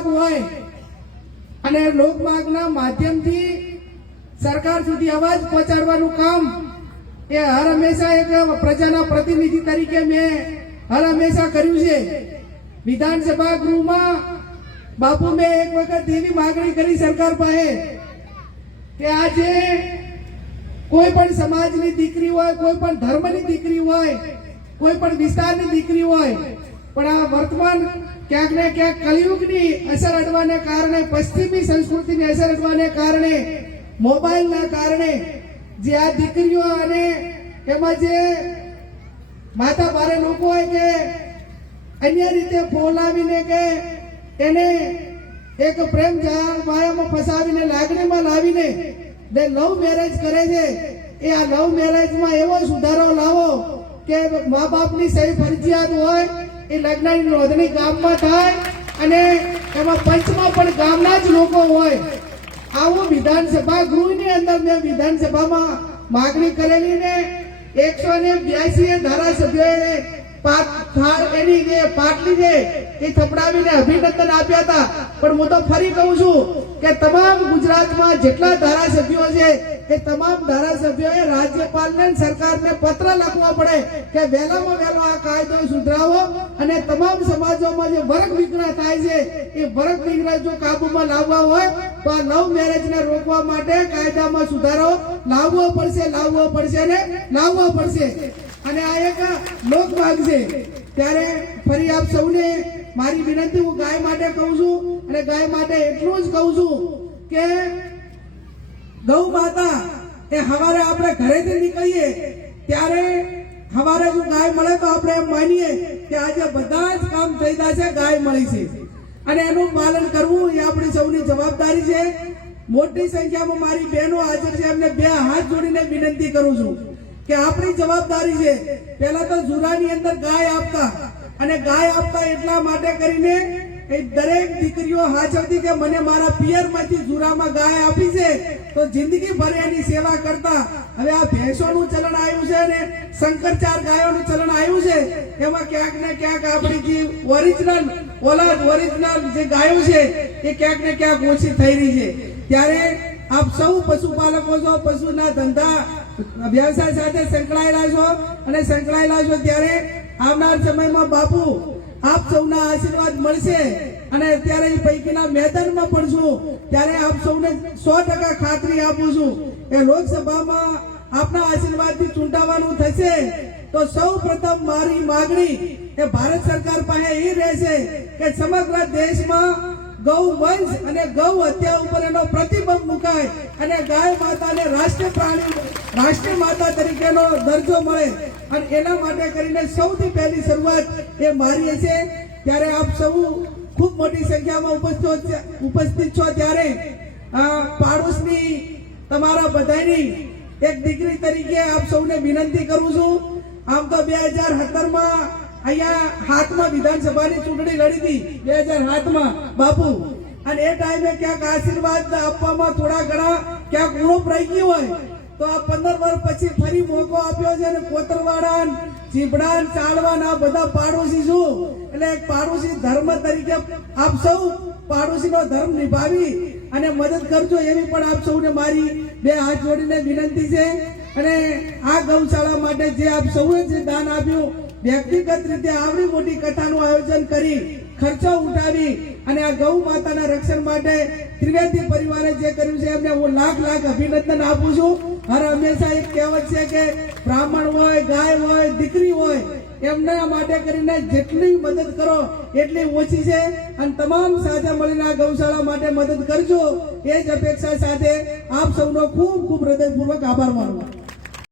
લોકમાગ હોય અને લોકમાગના માધ્યમથી સરકાર સુધી અવાજ પહોંચાડવાનું કામ એ હર હંમેશા એક પ્રજાના પ્રતિનિધિ તરીકે મેં હર હંમેશા કર્યું છે। વિધાનસભા ગૃહમાં બાપુ મેં એક વખત એવી માગણી કરી સરકાર પાસે કે આજે કોઈ પણ સમાજની દીકરી હોય, કોઈ પણ ધર્મની દીકરી હોય, કોઈ પણ વિસ્તારની દીકરી હોય, પણ આ વર્તમાન ક્યાંક ને ક્યાંક કળિયુગની અસર અડવાને કારણે, પશ્ચિમી સંસ્કૃતિની અસર અડવાને કારણે, મોબાઈલના કારણે જે આ દીકરીઓ અને એમાં જે માતા બારે લોકો હોય કે અન્ય રીતે ફોલાવીને કે એને એક પ્રેમ માયામાં ફસાવીને લાગણીમાં લાવીને જે લવ મેરેજ કરે છે, એ આ લવ મેરેજમાં એવો સુધારો લાવો કે મા બાપની સહી ફરજિયાત હોય, એ લગ્નની નોંધણી ગામમાં થાય અને એમાં પંચમાં પણ ગામના જ લોકો હોય। આવું વિધાનસભા ગૃહની અંદર મેં વિધાનસભામાં માગણી કરેલી ને 182 ધારાસભ્યોએ એની જે પાટલી છે એ થપડાવીને અભિનંદન આપ્યા હતા। પણ હું તો ફરી કહું છું કે તમામ ગુજરાતમાં જેટલા ધારાસભ્યો છે એ તમામ ધારાસભ્યોએ રાજ્યપાલને સરકારને પત્ર લખવો પડે કે વહેલામાં વહેલો આ કાયદો સુધરાવો અને તમામ સમાજોમાં જે વર્ગ વિગ્રહ થાય છે એ વર્ગ વિગ્રહ જો કાબુમાં લાવવા હોય તો આ લવ મેરેજને રોકવા માટે કાયદામાં સુધારો લાવવો પડશે ને લાવવો પડશે। અને આ એક લોકમાગ છે। ત્યારે ફરી આપ સૌને મારી વિનંતી હું ગાય માટે કહું છું અને ગાય માટે એટલું જ કહું છું કે ગૌ માતા એ હવારે આપણે ઘરેથી નીકળીએ ત્યારે હવારે જો ગાય મળે તો આપણે એમ માનીએ કે આજે બધા જ કામ થઈ જશે, ગાય મળી છે અને એનું પાલન કરવું એ આપણી સૌની જવાબદારી છે। મોટી સંખ્યામાં મારી બહેનો હાજર છે, એમને બે હાથ જોડીને વિનંતી કરું છું કે આપણી જવાબદારી છે। પહેલા તો ઝુરાની અંદર ગાય આપતા અને ગાય આપતા એટલા માટે કરીને દરેક દીકરીઓ હાજરથી કે મને મારા પિયરમાંથી ઝુરામાં ગાય આપી છે તો જિંદગી ભર એની સેવા કરતા। હવે આ ભેંસોનું ચલણ આવ્યું છે અને શંકરચાર ગાયોનું ચલણ આવ્યું છે, એમાં ક્યાંક ને ક્યાંક આપણી જે ઓરિજિનલ જે ગાયો છે એ ક્યાંક ને ક્યાંક ઓછી થઈ રહી છે। ત્યારે આપ સૌ પશુપાલકો છો, પશુના ધંધા વ્યવસાય સાથે સંકળાયેલા છો ત્યારે આવનાર સમયમાં બાપુ આપ સૌના આશીર્વાદ મળશે અને અત્યારે એ પૈકીના મેદાનમાં પણ છું ત્યારે આપ સૌને 100% ખાતરી આપું છું કે લોકસભામાં આપના આશીર્વાદથી ચૂંટાવાનું થશે તો સૌ પ્રથમ મારી માગણી એ ભારત સરકાર પાસે એ રહેશે કે સમગ્ર દેશમાં ગૌ વંશ અને ગૌ હત્યા ઉપર એનો પ્રતિબંધ મુકાય અને ગાય માતાને રાષ્ટ્રીય માતા તરીકેનો દરજ્જો મળે અને એના માટે કરીને સૌથી પહેલી શરૂઆત એ મારી છે। ત્યારે આપ સૌ ખૂબ મોટી સંખ્યામાં ઉપસ્થિત છો ત્યારે પાડોશની તમારા બધાની એક દીકરી તરીકે આપ સૌને વિનંતી કરું છું। આમ તો 2017માં અહીંયા હાથમાં વિધાનસભાની ચૂંટણી લડી હતી 2007માં બાપુ, અને એ ટાઈમે ક્યાંક આશીર્વાદ આપવામાં થોડા ઘણા ક્યાંક ઉણપ રહી ગઈ હોય તો આ 15 વર્ષ પછી ફરી મોકો આપ્યો છે અને કોતરવાડા, ચીબડા, ચાળવા બધા પાડોશી છું એટલે એક પાડોશી ધર્મ તરીકે આપ સૌ પાડોશીનો ધર્મ નિભાવી અને મદદ કરજો એવી પણ આપ સૌને મારી બે હાથ જોડીને વિનંતી છે। અને આ ગૌશાળા માટે જે આપ સૌએ જે દાન આપ્યું, વ્યક્તિગત રીતે આવડી મોટી કથાનું આયોજન કરી ખર્ચો ઉઠાવી અને આ ગૌ માતાના રક્ષણ માટે ત્રિવેદી પરિવારે જે કર્યું છે એમને હું લાખ અભિનંદન આપું છું। હર હંમેશા એક કહેવત છે કે બ્રાહ્મણ હોય, ગાય હોય, દીકરી હોય, એમના માટે કરીને જેટલી મદદ કરો એટલી ઓછી છે અને તમામ સાથે મળીને આ ગૌશાળા માટે મદદ કરજો એ જ અપેક્ષા સાથે આપ સૌનો ખૂબ હૃદયપૂર્વક આભાર માનું છું।